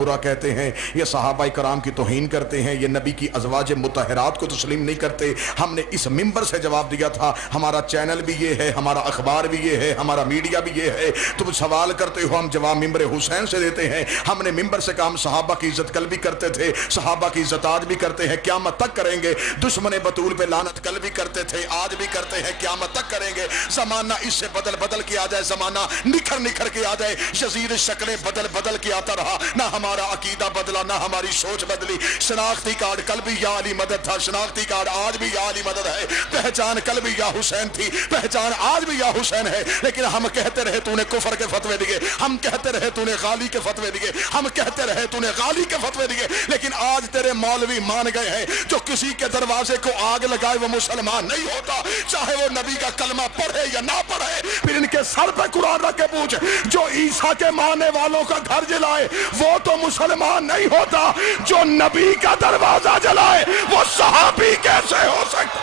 برا کہتے ہیں، یہ صحابہ کرام کی توہین کرتے ہیں، یہ نبی کی ازواج مطہرات کو تسلیم نہیں کرتے۔ ہم نے اس ممبر سے جواب دیا تھا، ہمارا چینل بھی یہ ہے، ہمارا اخبار بھی یہ ہے، ہمارا میڈیا بھی یہ ہے، تم سوال کرتے ہو، ہم جواب ممبر حسین سے دیتے ہیں۔ ہم نے ممبر سے کہا ہم صحابہ کی عزت کل بھی کرتے تھے، صحابہ کی عزت آج بھی کرتے ہیں، قیامت تک کریں گے۔ دشمن بطول پہ لعنت کل بھی کرتے تھے، آج بھی کرتے ہیں، قیامت تک کریں گے۔ زمانہ اس سے بدل کے آ جائے، زمانہ نکھر کے آ جائے، یزید شکلیں بدل کے آتا رہا، نہ ہمارا عقیدہ بدلا، نہ ہماری سوچ بدلی۔ شناختی کارڈ کل بھی یا علی مدد تھا، شناختی کارڈ آج بھی یا علی مدد ہے، پہچان کل بھی یا حسین تھی، پہچان آج بھی یا حسین ہے۔ لیکن ہم کہتے رہے تو نے کفر کے فتوے دیے، ہم کہتے رہے تو نے غالی کے فتوے دیے، ہم کہتے رہے تو نے غالی کے فتوے دیے، لیکن آج تیرے مولوی مان گئے ہیں جو کسی کے دروازے کو آگ لگائے وہ مسلمان نہیں ہوتا، چاہے وہ نبی کا کلمہ پڑھے یا نہ پڑھے۔ پھر ان کے سر پہ قرآن رکھ کے پوچھ، جو عیسیٰ کے ماننے والوں کا گھر جلائے وہ تو مسلمان نہیں ہوتا، جو نبی کا دروازہ جلائے وہ صحابی کیسے ہو سکتا؟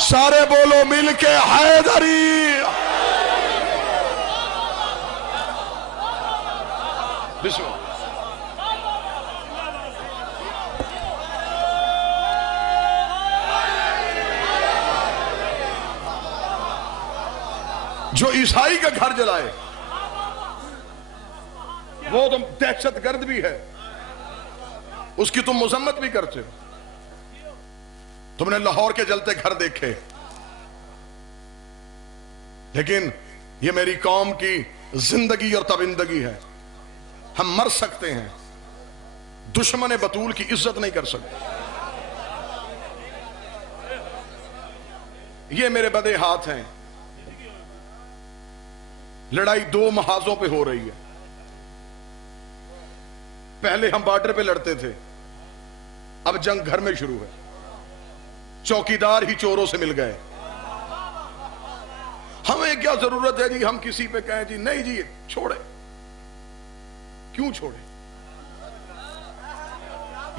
سارے بولو مل کے حیدری۔ بسم اللہ۔ جو عیسائی کا گھر جلائے وہ تم دہشت گرد بھی ہے، اس کی تم مذمت بھی کرتے ہو۔ تم نے لاہور کے جلتے گھر دیکھے، لیکن یہ میری قوم کی زندگی اور تبندگی ہے۔ ہم مر سکتے ہیں، دشمن بطول کی عزت نہیں کر سکتے۔ یہ میرے بدے ہاتھ ہیں۔ لڑائی دو محاذوں پہ ہو رہی ہے۔ پہلے ہم بارڈر پہ لڑتے تھے، اب جنگ گھر میں شروع ہے۔ چوکیدار ہی چوروں سے مل گئے۔ ہمیں کیا ضرورت ہے جی ہم کسی پہ کہیں جی نہیں جی چھوڑے؟ کیوں چھوڑے؟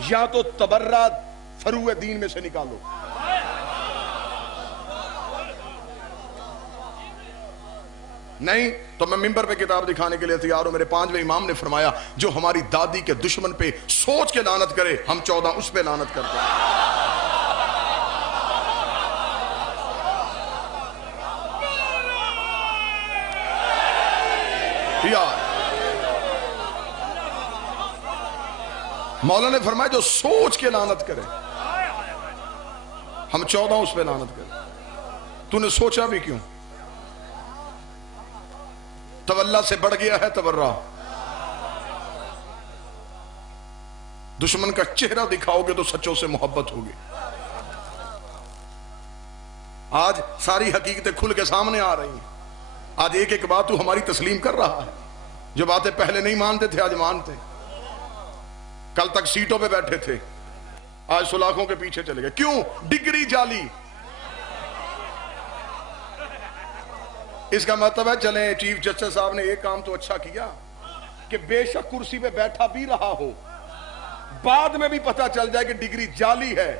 یا تو تبرات فروع دین میں سے نکالو، نہیں تو میں ممبر پہ کتاب دکھانے کے لیے تیار ہوں۔ میرے 5ویں امام نے فرمایا جو ہماری دادی کے دشمن پہ سوچ کے لعنت کرے، ہم 14 اس پہ لعنت کرتے ہیں۔ مولا نے فرمایا جو سوچ کے لعنت کرے، ہم 14 اس پہ لعنت کریں۔ تو نے سوچا بھی کیوں؟ تولا سے بڑھ گیا ہے تورا۔ دشمن کا چہرہ دکھاؤ گے تو سچوں سے محبت ہوگی۔ آج ساری حقیقتیں کھل کے سامنے آ رہی ہیں۔ آج ایک ایک بات تو ہماری تسلیم کر رہا ہے، جو باتیں پہلے نہیں مانتے تھے آج مانتے۔ کل تک سیٹوں پہ بیٹھے تھے، آج سلاخوں کے پیچھے چلے گئے۔ کیوں؟ ڈگری جعلی۔ اس کا مطلب ہے چلیں چیف جسٹس صاحب نے ایک کام تو اچھا کیا کہ بے شک کرسی پہ بیٹھا بھی رہا ہو، بعد میں بھی پتہ چل جائے کہ ڈگری جعلی ہے۔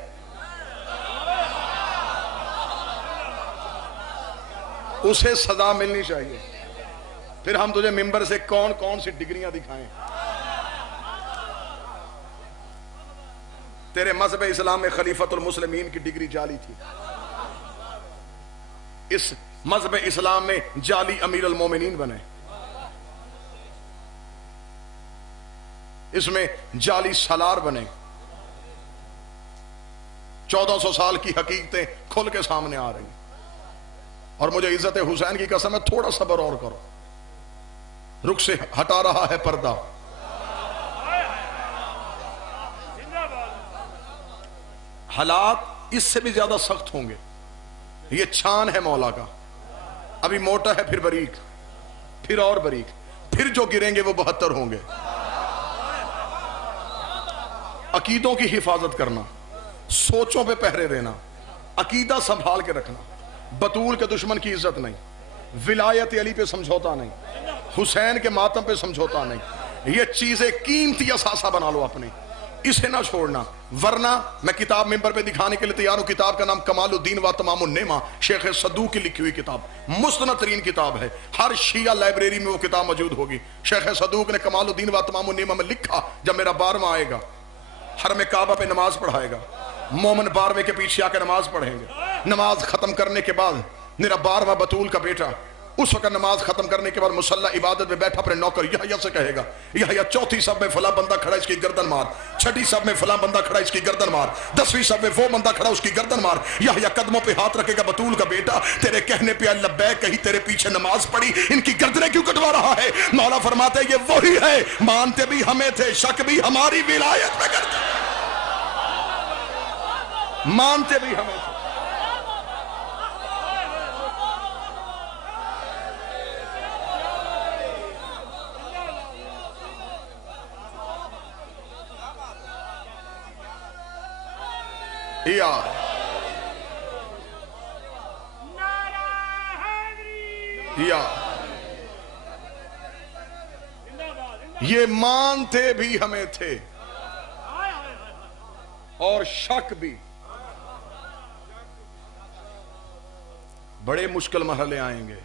اسے سزا ملنی چاہیے۔ پھر ہم تجھے ممبر سے کون کون سی ڈگریاں دکھائیں۔ تیرے مذہب اسلام میں خلیفۃ المسلمین کی ڈگری جعلی تھی، اس مذہب اسلام میں جعلی امیر المومنین بنے، اس میں جعلی سالار بنے۔ 1400 سال کی حقیقتیں کھل کے سامنے آ رہی ہیں، اور مجھے عزت حسین کی قسم ہے تھوڑا صبر اور کرو۔ رخ سے ہٹا رہا ہے پردہ، حالات اس سے بھی زیادہ سخت ہوں گے۔ یہ چھان ہے مولا کا، ابھی موٹا ہے پھر باریک، پھر اور باریک، پھر جو گریں گے وہ 72 ہوں گے۔ عقیدوں کی حفاظت کرنا، سوچوں پہ پہرے دینا، عقیدہ سنبھال کے رکھنا، بطول کے دشمن کی عزت نہیں، ولایت علی پہ سمجھوتا نہیں، حسین کے ماتم پہ سمجھوتا نہیں۔ یہ چیزیں قیمتی اثاثہ بنا لو اپنے، इसे ना छोड़ना, वरना मैं किताब मिंबर पे दिखाने के लिए तैयार हूं। किताब का नाम कमालुद्दीन व तमामुन्नेमा, शेख सदूक की लिखी हुई किताब, मुस्तनद तरीन किताब है। हर शिया लाइब्रेरी में वो किताब मौजूद होगी। शेख सदूक ने कमालुद्दीन व तमामुन्नेमा में लिखा, जब मेरा 12वां आएगा हरम काबा पे नमाज पढ़ाएगा, मोमन 12वें के पीछे आकर नमाज पढ़ेंगे। नमाज खत्म करने के बाद मेरा 12वां बतूल का बेटा उस वक्त नमाज खत्म करने के बाद मुसल्ला इबादत में बैठा अपने नौकर यहया से कहेगा, यहया चौथी सब में फला बंदा खड़ा इसकी गर्दन मार, छठी सब में फला बंदा खड़ा इसकी गर्दन मार, 10वीं सब में वो बंदा खड़ा उसकी गर्दन मार। यहया कदमों पे हाथ रखेगा, बतूल का बेटा तेरे कहने पे लब्बैक कही, तेरे पीछे नमाज पढ़ी, इनकी गर्दनें क्यों कटवा रहा है? मौला फरमाते ये वही है, मानते भी हमें थे, शक भी हमारी विलायत में करते, मानते भी हमें थे। या ये मानते भी हमें थे और शक भी। बड़े मुश्किल मरहले आएंगे।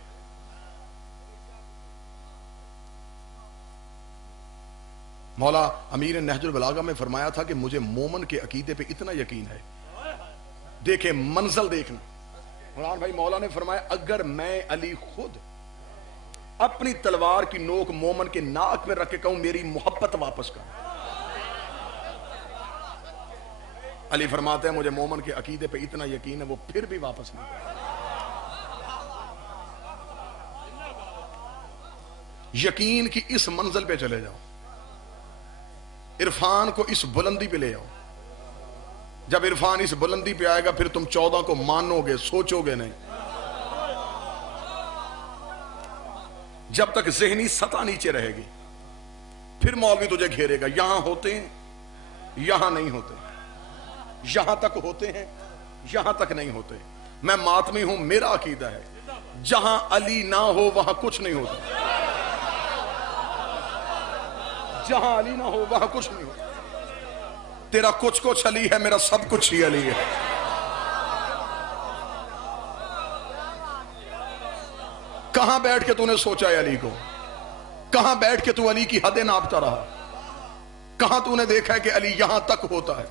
मौला अमीर नहजुल बलागा में फरमाया था कि मुझे मोमन के अकीदे पे इतना यकीन है, देखे मंजल देखना। मौलाना भाई मौला ने फरमाया अगर मैं अली खुद अपनी तलवार की नोक मोमन के नाक में रख के कहूं मेरी मोहब्बत वापस कर, अली फरमाते हैं मुझे मोमन के अकीदे पे इतना यकीन है वो फिर भी वापस नहीं कर। यकीन की इस मंजिल पे चले जाओ, इरफान को इस बुलंदी पे ले आओ। जब इरफान इस बुलंदी पे आएगा फिर तुम 14 को मानोगे, सोचोगे नहीं। जब तक ज़हनी सतह नीचे रहेगी फिर मौलवी तुझे घेरेगा, यहां होते हैं यहां नहीं होते, यहां तक होते हैं यहां तक नहीं होते। मैं मातमी हूं, मेरा अकीदा है जहां अली ना हो वहां कुछ नहीं होता, जहां अली ना हो वहां कुछ नहीं होता। तेरा कुछ कुछ अली है, मेरा सब कुछ ही अली है। कहां बैठ के तूने सोचा है अली को? कहां बैठ के तू अली की हदें नापता रहा? कहां तूने देखा है कि अली यहां तक होता है?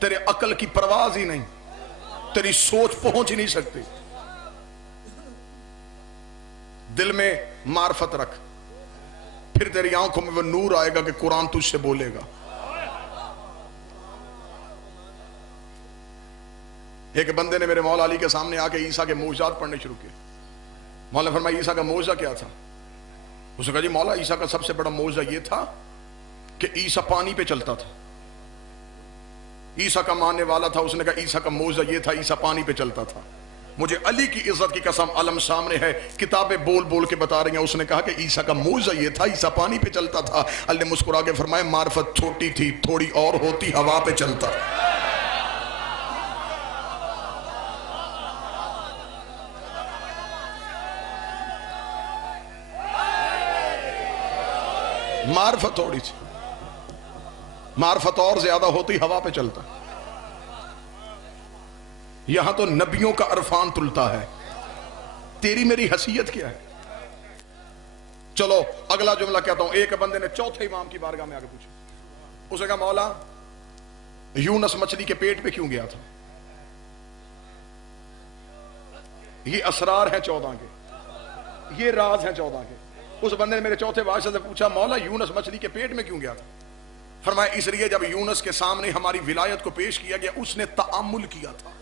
तेरे अकल की परवाज ही नहीं, तेरी सोच पहुंच ही नहीं सकती। दिल में मार्फत रख, फिर तेरी आंखों में वो नूर आएगा कि कुरान तुझसे बोलेगा। एक बंदे ने मेरे मौला अली के सामने आके ईसा के मौजूदात पढ़ने शुरू किए। मौला ने फरमाया ईसा का मौजूदा क्या था? उसने कहा जी मौला ईसा का सबसे बड़ा मौजूदा ये था कि ईसा पानी पे चलता था। ईसा का मानने वाला था, उसने कहा ईसा का मौजूदा ये था ईसा पानी पे चलता था। मुझे अली की इज्जत की कसम, अलम सामने है, किताबें बोल बोल के बता रही हैं। उसने कहा कि ईसा का मौजूदा ये था ईसा पानी पे चलता था। अल्लाह ने मुस्कुरा के फरमाया मार्फत छोटी थी, थोड़ी और होती हवा पे चलता। मार्फत थोड़ी थी, मार्फत और ज्यादा होती हवा पे चलता। यहां तो नबियों का अरफान तुलता है, तेरी मेरी हैसियत क्या है? चलो अगला जुमला कहता हूं। एक बंदे ने चौथे इमाम की बारगाह में आके पूछा, उसने कहा मौला यूनस मछली के पेट पे क्यों गया था? ये असरार है 14 के, ये राज है 14 के। उस बंदे ने मेरे चौथे बादशाह से पूछा मौला यूनस मछली के पेट में क्यों गया था? फरमाया इसलिए जब यूनस के सामने हमारी विलायत को पेश किया गया उसने तअम्मुल किया था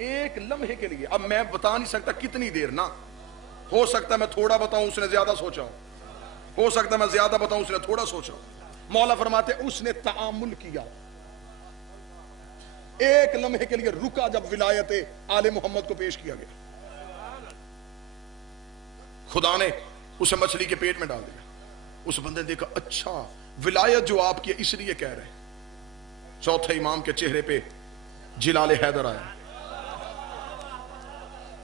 एक लम्हे के लिए। अब मैं बता नहीं सकता कितनी देर, ना हो सकता मैं थोड़ा बताऊं उसने ज्यादा सोचा हो सकता मैं ज्यादा बताऊं उसने थोड़ा सोचा। मौला फरमाते उसने तअम्मुल किया, एक लम्हे के लिए रुका जब विलायत आले मोहम्मद को पेश किया गया। खुदा ने उसे मछली के पेट में डाल दिया। उस बंदे ने देखा अच्छा विलायत जो आपकी इसलिए कह रहे हैं। चौथे इमाम के चेहरे पे जिलाले हैदर आया,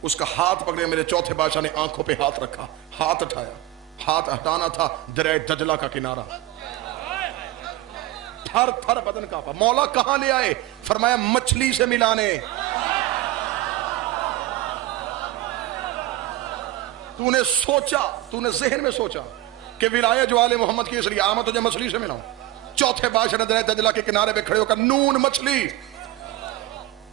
उसका हाथ पकड़े। मेरे चौथे बादशाह ने आंखों पे हाथ रखा, हाथ उठाया, हाथ हटाना था दरिया दजला का किनारा। थर थर बदन कांपा। मौला कहां ले आए? फरमाया मछली से मिलाने। तूने सोचा, तूने जहन में सोचा कि विलायत जो आले मोहम्मद की इसलिए आमा तुझे मछली से मिलाऊं। चौथे बादशाह ने दरिया दजला के किनारे पे खड़े होकर नून मछली,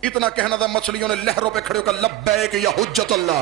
इतना कहना था मछलियों ने लहरों पे खड़े होकर लब्बैक या हुज्जतुल्लाह,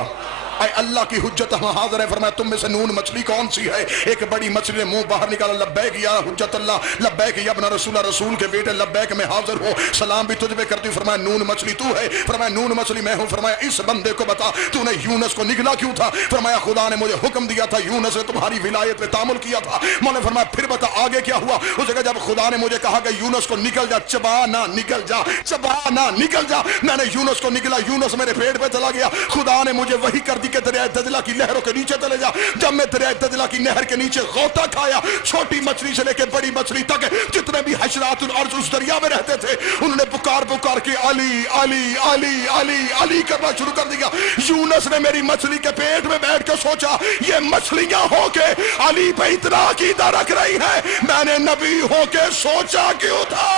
आए अल्लाह की हुज्जत हम हाजिर है। फरमाया तुम में से नून मछली कौन सी है? एक बड़ी मछली ने मुंह बाहर निकाला, लब्बैक या हुज्जतुल्लाह, लब्बैक या इब्न रसूल, रसूल के बेटे, लब्बैक मैं हाजिर हूं, सलाम भी तुझ पे करती हूं। फरमाया नून मछली तू है? फरमाया नून मछली मैं हूं। फरमाया इस बंदे को बता तूने यूनुस को निगला क्यों था? फरमाया खुदा ने मुझे हुक्म दिया था, यूनुस ने तुम्हारी विलायत में तामुल किया था। मौला फरमाया फिर बता आगे क्या हुआ? उस जगह जब खुदा ने मुझे कहा कि यूनुस को निकल जा, चबा ना निकल जा, चबा ना निकल जा, मैंने यूनुस को निकला, यूनुस मेरे पेट पे चला गया। खुदा ने मुझे वही कर दी कि दरिया दजला की लहरों के नीचे चले जा। जब मैं दरिया दजला की नहर के नीचे गोता खाया, छोटी मछली से लेकर बड़ी मछली तक जितने भी हशरातुल अर्ज़ उस दरिया में रहते थे, उन्होंने पुकार पुकार के अली अली अली अली अली करना शुरू कर दिया। यूनुस ने मेरी मछली के पेट में बैठ कर सोचा ये मछलियां होके अली पे इतना अकीदा रख रही है, मैंने नबी होके सोचा क्यों था?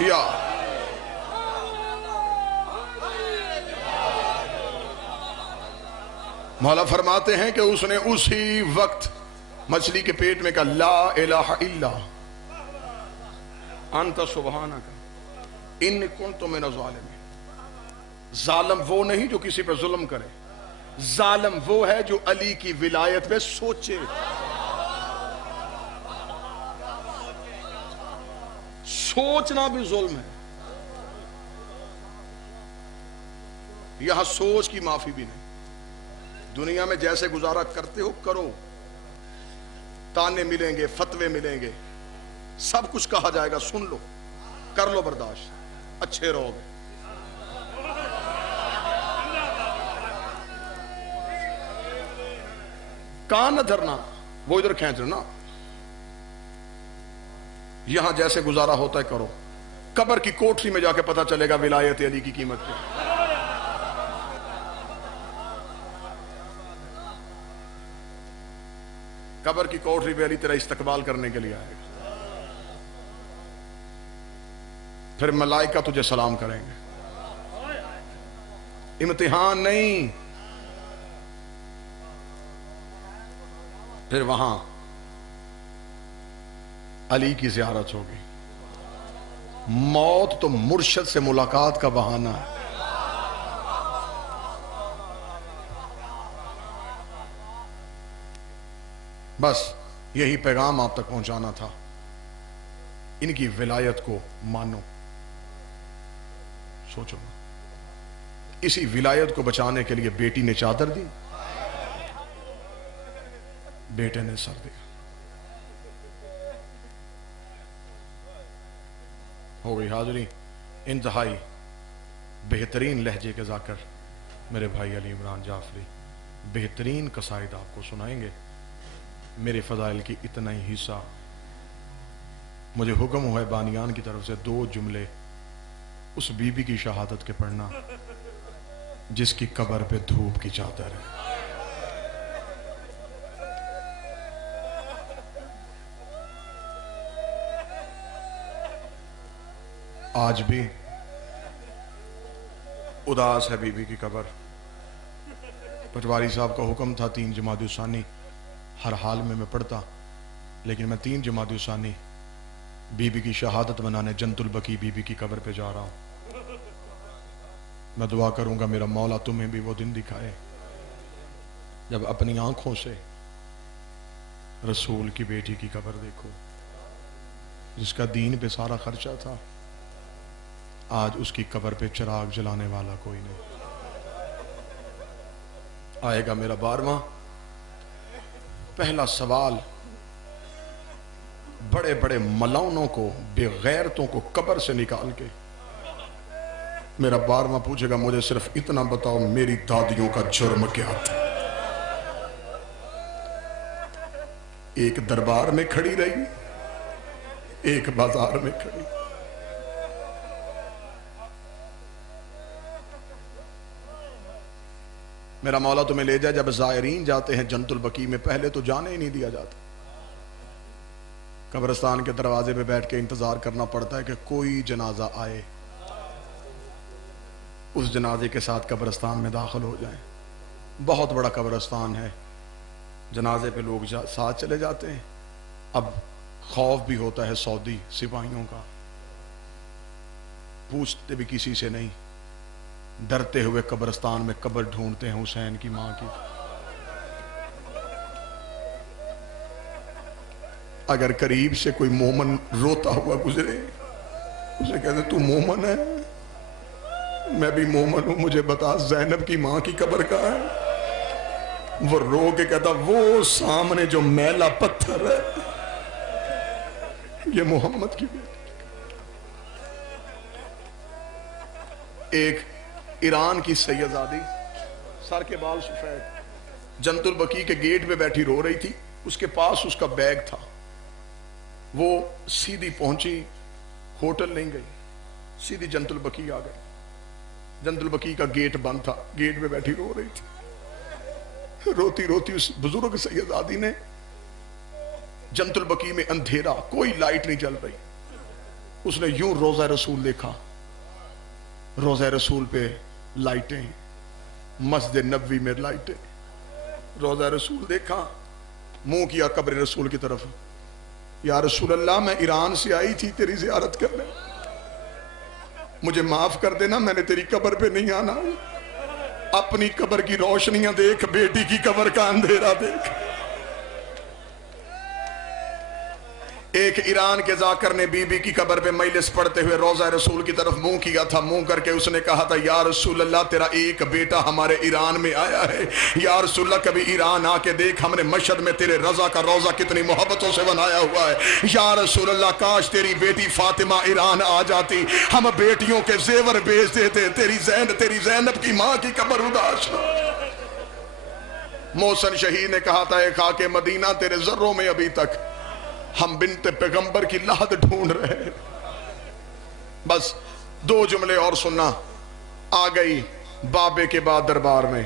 या मौला फरमाते हैं कि उसने उसी वक्त मछली के पेट में कहा ला इलाहा इल्ला अंत सुब्हानक इन कुन्तु मिनज़ ज़ालिमीन। जालिम वो नहीं जो किसी पर जुल्म करे, जालिम वो है जो अली की विलायत में सोचे। सोचना भी जुल्म है। यहां सोच की माफी भी नहीं। दुनिया में जैसे गुजारा करते हो करो, ताने मिलेंगे, फतवे मिलेंगे, सब कुछ कहा जाएगा, सुन लो, कर लो बर्दाश्त, अच्छे रहोगे। कान न धरना, वो इधर खींच ना। यहां जैसे गुजारा होता है करो, कब्र की कोठरी में जाके पता चलेगा विलायत अली की कीमत क्या। कब्र की कोठरी पे अली तेरा इस्तकबाल करने के लिए आएगा, फिर मलाइका तुझे सलाम करेंगे। इम्तिहान नहीं, फिर वहां अली की ज़ियारत होगी। मौत तो मुर्शद से मुलाकात का बहाना है। बस यही पैगाम आप तक पहुंचाना था। इनकी विलायत को मानो, सोचो। इसी विलायत को बचाने के लिए बेटी ने चादर दी, बेटे ने सर दिया। हो गई हाजिरी। इंतहाई बेहतरीन लहजे के जाकर मेरे भाई अली इमरान जाफरी बेहतरीन कसाइद आपको सुनाएंगे। मेरे फजाइल की इतना ही हिस्सा, मुझे हुक्म हुआ है बानियान की तरफ से 2 जुमले उस बीबी की शहादत के पढ़ना जिसकी कब्र पे धूप की चादर है। आज भी उदास है बीबी की कब्र। पटवारी साहब का हुक्म था 3 जमात-उस-सानी हर हाल में मैं पढ़ता, लेकिन मैं 3 जमात-उस-सानी बीबी की शहादत मनाने जन्नतुल बकी बीबी की कब्र पे जा रहा हूं। मैं दुआ करूंगा मेरा मौला तुम्हें भी वो दिन दिखाए जब अपनी आंखों से रसूल की बेटी की कब्र देखो, जिसका दीन पे सारा खर्चा था। आज उसकी कब्र पे चिराग जलाने वाला कोई नहीं। आएगा मेरा 12वां। पहला सवाल बड़े बड़े मलाउनों को, बेगैरतों को कब्र से निकाल के मेरा 12वां पूछेगा, मुझे सिर्फ इतना बताओ मेरी दादियों का जुर्म क्या था? एक दरबार में खड़ी रही, एक बाजार में खड़ी। میرا مولا تمہیں لے جائے، جب زائرین جاتے ہیں جنت البقیع میں پہلے تو جانے ہی نہیں دیا جاتا، قبرستان کے دروازے پہ بیٹھ کے انتظار کرنا پڑتا ہے کہ کوئی جنازہ آئے، اس جنازے کے ساتھ قبرستان میں داخل ہو جائیں۔ بہت بڑا قبرستان ہے، جنازے پہ لوگ ساتھ چلے جاتے ہیں۔ اب خوف بھی ہوتا ہے سعودی سپاہیوں کا، پوچھتے بھی کسی سے نہیں، ڈرتے ہوئے قبرستان میں قبر ڈھونڈتے ہیں حسین کی ماں کی۔ اگر قریب سے کوئی مومن روتا ہوا گزرے، اسے کہتے تو مومن ہے؟ میں بھی مومن ہوں، مجھے بتا زینب کی ماں کی قبر کہاں ہے؟ وہ رو کے کہتا وہ سامنے جو میلا پتھر ہے، یہ محمد کی بیٹی۔ ایک ایران کی سیدزادی، سر کے بال سفید، جنت البقیع کے گیٹ پہ بیٹھی رو رہی تھی، اس کے پاس اس کا بیگ تھا، وہ سیدھی پہنچی، ہوٹل نہیں گئی، سیدھی جنت البقیع آ گئی۔ جنت البقیع کا گیٹ بند تھا، گیٹ پہ بیٹھی رو رہی تھی، روتی روتی اس بزرگ سیدزادی نے، جنت البقیع میں اندھیرا، کوئی لائٹ نہیں جل رہی، اس نے یوں روضہ رسول دیکھا، روضہ رسول پہ لائٹیں، مسجد نبوی میں لائٹیں، روضہ رسول دیکھا، منہ کیا قبر رسول کی طرف، یا رسول اللہ میں ایران سے آئی تھی تیری زیارت کرنے، مجھے معاف کر دینا، میں نے تیری قبر پہ نہیں آنا، اپنی قبر کی روشنیاں دیکھ، بیٹی کی قبر کا اندھیرا دیکھ۔ ایک ایران کے ذاکر نے بی بی کی قبر پہ مجلس پڑھتے ہوئے روضہ رسول کی طرف منہ کیا تھا، منہ کر کے اس نے کہا تھا یا رسول اللہ تیرا ایک بیٹا ہمارے ایران میں آیا ہے، یا رسول اللہ کبھی ایران آ کے دیکھ، ہم نے مشہد میں تیرے رضا کا روضہ کتنی محبتوں سے بنایا ہوا ہے، یا رسول اللہ کاش تیری بیٹی فاطمہ ایران آ جاتی، ہم بیٹیوں کے زیور بیچ دیتے، تیری زینب کی ماں کی قبر اداس۔ محسن شہید نے کہا تھا اے خاک مدینہ تیرے ذروں میں ابھی تک ہم بنت پیغمبر کی لحد ڈھونڈ رہے ہیں۔ بس دو جملے اور سننا، آ گئی بابے کے بعد دربار میں،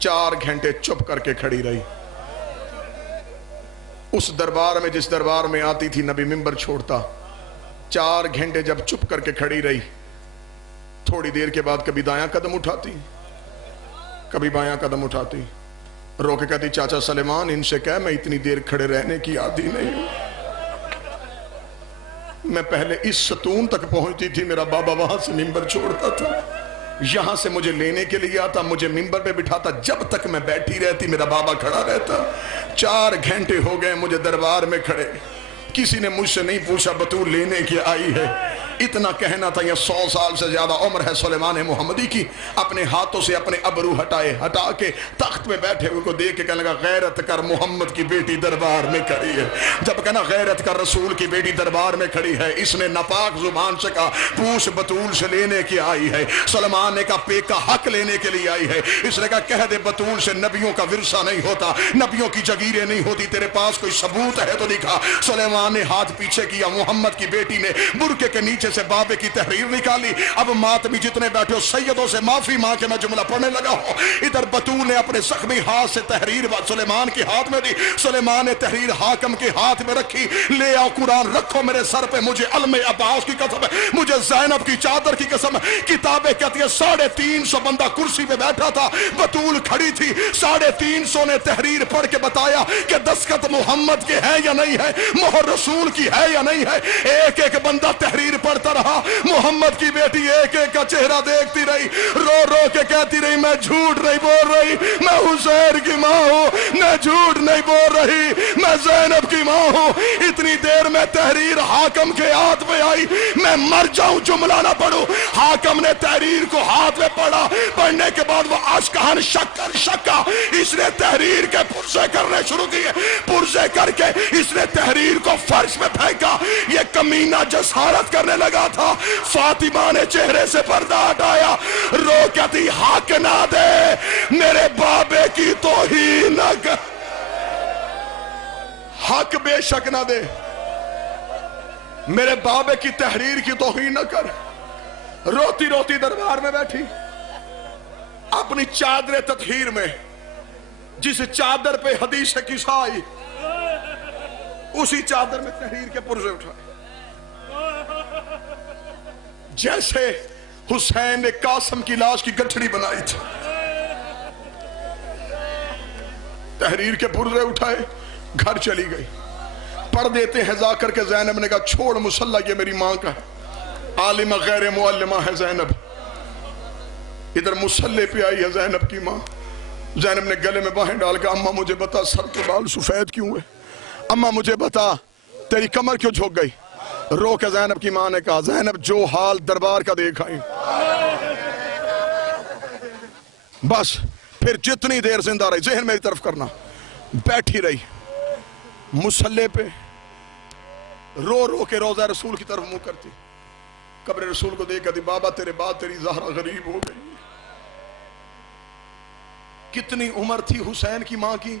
4 گھنٹے چپ کر کے کھڑی رہی، اس دربار میں جس دربار میں آتی تھی نبی منبر چھوڑتا، 4 گھنٹے جب چپ کر کے کھڑی رہی، تھوڑی دیر کے بعد کبھی دایاں قدم اٹھاتی، کبھی بایاں قدم اٹھاتی، رو کے کہتی چاچا سلیمان ان سے کہہ میں اتنی دیر کھڑے رہنے کی عادی نہیں ہوں، میں پہلے اس ستون تک پہنچتی تھی، میرا بابا وہاں سے منبر چھوڑتا تھا، یہاں سے مجھے لینے کے لیے آتا، مجھے منبر پہ بٹھاتا، جب تک میں بیٹھی رہتی میرا بابا کھڑا رہتا، 4 گھنٹے ہو گئے مجھے دربار میں کھڑے، کسی نے مجھ سے نہیں پوچھا بطول لینے کی آئی ہے، اتنا کہنا تھا، یہ 100 سال سے زیادہ عمر ہے سلیمان محمدی کی، اپنے ہاتھوں سے اپنے ابرو ہٹا کے تخت پہ بیٹھے ہوئے کو دیکھ کے کہنے لگا غیرت کر محمد کی بیٹی دربار میں کھڑی ہے، جب کہنا غیرت کر رسول کی بیٹی دربار میں کھڑی ہے، اس نے ناپاک زبان سے کہا پوچھ بطول سے لینے کی آئی ہے، سلیمان نے کہا پیک کا حق لینے کے لیے آئی ہے، اس نے کہا کہہ دے بطول سے نبیوں کا ورثہ نہیں ہوتا، نبیوں کی جگیریں نہیں ہوتی، تیرے پاس کوئی ثبوت ہے تو دکھا۔ سلیمان نے ہاتھ پیچھے کیا، محمد کی بیٹی نے برقعے کے نیچے سے بابے کی تحریر نکالی، اب ماتمی جتنے بیٹھے ہو سیدوں سے معافی مانگ کے میں جملہ پڑھنے لگا ہوں، ادھر بطول نے اپنے زخمی ہاتھ سے تحریر سلیمان کے ہاتھ میں دی، سلیمان نے تحریر حاکم کے ہاتھ میں رکھی، لے آؤ قرآن رکھو میرے سر پہ، مجھے علم عباس کی قسم ہے، مجھے زینب کی چادر کی قسم ہے، کتابیں کہتی ہے 350 بندہ کرسی پہ بیٹھا تھا، بطول کھڑی تھی، 350 نے تحریر پڑھ کے بتایا کہ دستخط محمد کے ہیں یا نہیں ہے، مہر رسول کی ہے یا نہیں ہے، ایک ایک بندہ تحریر پڑھتا رہا، محمد کی بیٹی ایک ایک کا چہرہ دیکھتی رہی، رو رو کے کہتی رہی میں جھوٹ نہیں بول رہی، میں حسین کی ماں ہوں، میں جھوٹ نہیں بول رہی، میں زینب کی ماں ہوں۔ اتنی دیر میں تحریر حاکم کے ہاتھ میں آئی، میں مر جاؤں جملہ نہ پڑھوں، حاکم نے تحریر کو ہاتھ میں پڑھا، پڑھنے کے بعد وہ اشکہن شکا، اس نے تحریر کے پرزے کرنے شروع کیے، پرزے کر کے اس نے تحریر کو فرش میں پھینکا، یہ کمینہ جسارت کرنے لگا تھا، فاطمہ نے چہرے سے پردہ ہٹایا، رو کہتی حق نہ دے، میرے بابے کی توہین نہ کر، حق بے شک نہ دے، میرے بابے کی تحریر کی توہین نہ کر، روتی روتی دربار میں بیٹھی، अपनी चादर तत्हीर में जिस चादर पे हदीस किसा आई उसी चादर में तहरीर के पुर्जे उठाए। जैसे हुसैन ने कासम की लाश की गठड़ी बनाई थी, तहरीर के पुर्जे उठाए, घर चली गई। पढ़ देते हैं जाकर के ज़ैनब ने कहा छोड़ मुसल्ला, ये मेरी मां का है, आलिमा गैर मुअल्लिमा है ज़ैनब। इधर मुसल्ले पे आई है ज़ैनब की मां। ज़ैनब ने गले में बाहें डाल के अम्मा मुझे बता सर के बाल सफेद क्यों है, अम्मा मुझे बता तेरी कमर क्यों झुक गई। रो के ज़ैनब की मां ने कहा ज़ैनब जो हाल दरबार का देखा है। बस फिर जितनी देर जिंदा रही, ज़हन मेरी तरफ करना, बैठी रही मुसल्ले पे, रो रो के रोज़ा रसूल की तरफ मुंह करती। कब्र रसूल को देख कहती बाबा तेरे बाद तेरी ज़हरा गरीब हो गई। कितनी उम्र थी हुसैन की मां की,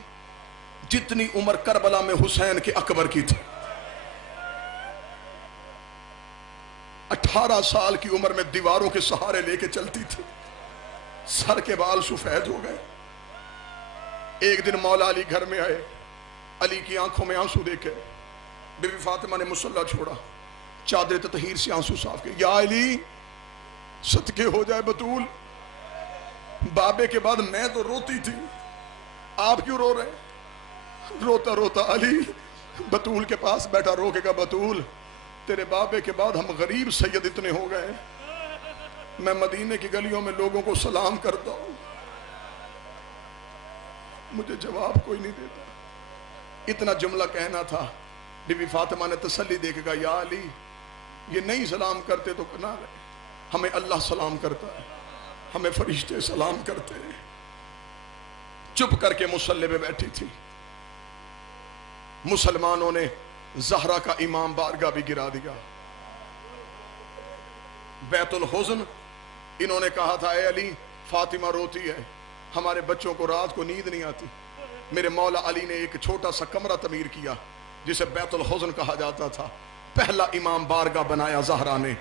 जितनी उम्र करबला में हुसैन के अकबर की थी। 18 साल की उम्र में दीवारों के सहारे लेके चलती थी, सर के बाल सफेद हो गए। एक दिन मौला अली घर में आए, अली की आंखों में आंसू देखे बीबी फातिमा ने मुसल्ला छोड़ा, चादर ततहीर से आंसू साफ किए। या अली सदके हो जाए बतूल, बाबे के बाद मैं तो रोती थी, आप क्यों रो रहे। रोता रोता अली बतूल के पास बैठा, रो के कहा बतूल तेरे बाबे के बाद हम गरीब सैयद इतने हो गए, मैं मदीने की गलियों में लोगों को सलाम करता हूं, मुझे जवाब कोई नहीं देता। इतना जुमला कहना था। बीबी फातिमा ने तसल्ली देके कहा या अली ये नहीं सलाम करते तो ना रहे, हमें अल्लाह सलाम करता है, हमें फरिश्ते सलाम करते हैं। चुप करके मुसल्ले पे बैठी थी। मुसलमानों ने ज़हरा का इमाम बारगाह भी गिरा दिया। बैतुल हुज़्न इन्होंने कहा था ए अली फातिमा रोती है, हमारे बच्चों को रात को नींद नहीं आती। मेरे मौला अली ने एक छोटा सा कमरा तमीर किया जिसे बैतुल हुज़्न कहा जाता था। पहला इमाम बारगाह बनाया ज़हरा ने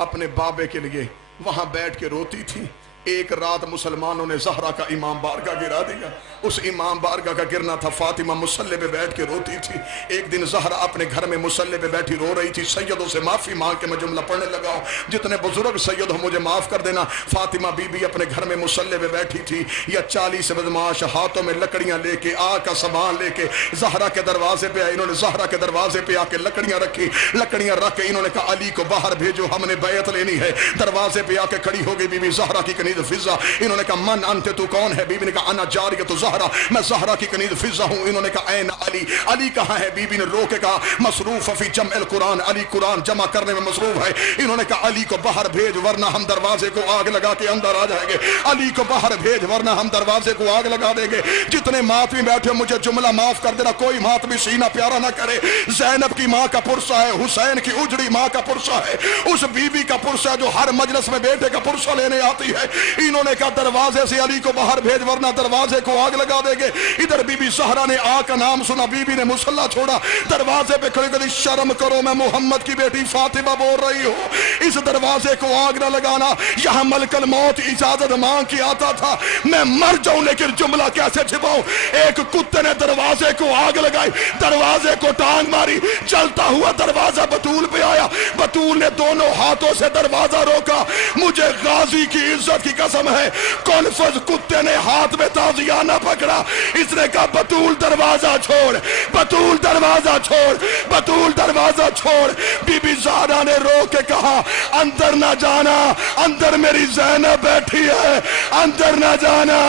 अपने बाबे के लिए, वहां बैठ के रोती थी। एक रात मुसलमानों ने ज़हरा का इमाम बारगाह गिरा दिया। उस इमाम बारगाह का गिरना था, फातिमा मुसल्ले पे बैठ के रोती थी। एक दिन ज़हरा अपने घर में मुसल्ले पे बैठी रो रही थी। सैयदों से माफ़ी मांग के मैं जुमला पढ़ने लगा हूँ, जितने बुजुर्ग सैयद हो मुझे माफ़ कर देना। फातिमा बीबी अपने घर में मुसल्ले पे बैठी थी, या 40 बदमाश हाथों में लकड़ियाँ लेके, आग का सामान लेके ज़हरा के दरवाजे पे आए। इन्होंने ज़हरा के दरवाजे पे आके लकड़ियाँ रखी। लकड़ियाँ रख के इन्होंने कहा अली को बाहर भेजो, हमने बैत लेनी है। दरवाजे पे आके खड़ी हो गई बीबी ज़हरा की कनीज़ फिज़ा। इन्होंने कहा मन अंते तू कौन है। बीबी ने कहा अना जारियतु ज़हरा, मैं ज़हरा की कनीज़ फिज़ा हूँ। इन्होंने कहा ऐन अली, अली कहाँ है। बीबी ने रो के कहा मसरूफ़ फी जमअल कुरान, अली कुरान जमा करने में मसरूफ है। इन्होंने कहा अली को बाहर भेज वरना हम दरवाजे को आग लगा के अंदर आ जाएंगे। अली को बाहर भेज वरना हम दरवाजे को आग लगा देंगे। जितने मातमी बैठे मुझे जुमला माफ कर देना, कोई मातमी सीना प्यारा ना करे। ज़ैनब की माँ का पुरसा है, हुसैन की उजड़ी माँ का पुरसा है, उस बीबी का पुरसा जो हर मजलिस में बेटे का पुरसा लेने आती है। इन्होंने कहा दरवाजे से अली को बाहर भेज वरना दरवाजे को आग लगा देंगे। इधर बीबी ज़हरा ने आग का नाम सुना, बीबी ने मुसल्ला छोड़ा, दरवाजे पे खड़ी कर दी, शर्म करो मैं मोहम्मद की बेटी फातिमा बोल रही हूँ, इस दरवाजे को आग न लगाना। यहाँ मलकल मौत इजाजत मांग के आता था, मैं मर जाऊं लेकिन जुमला कैसे छिपाऊं। एक कुत्ते ने दरवाजे को आग लगाई, दरवाजे को टांग मारी, जलता हुआ दरवाजा बतूल पे आया। बतूल ने दोनों हाथों से दरवाजा रोका। मुझे गाजी की इज्जत की कसम है, कौनफज कुत्ते ने हाथ में ताजियाना पकड़ा। इसने कहा बतूल दरवाजा छोड़, बतूल दरवाजा छोड़, बतूल दरवाजा छोड़। बीबी ज़हरा ने रो के कहा अंदर ना जाना, अंदर मेरी ज़ैनब बैठी है, अंदर ना जाना,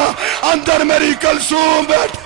अंदर मेरी कलसूम बैठी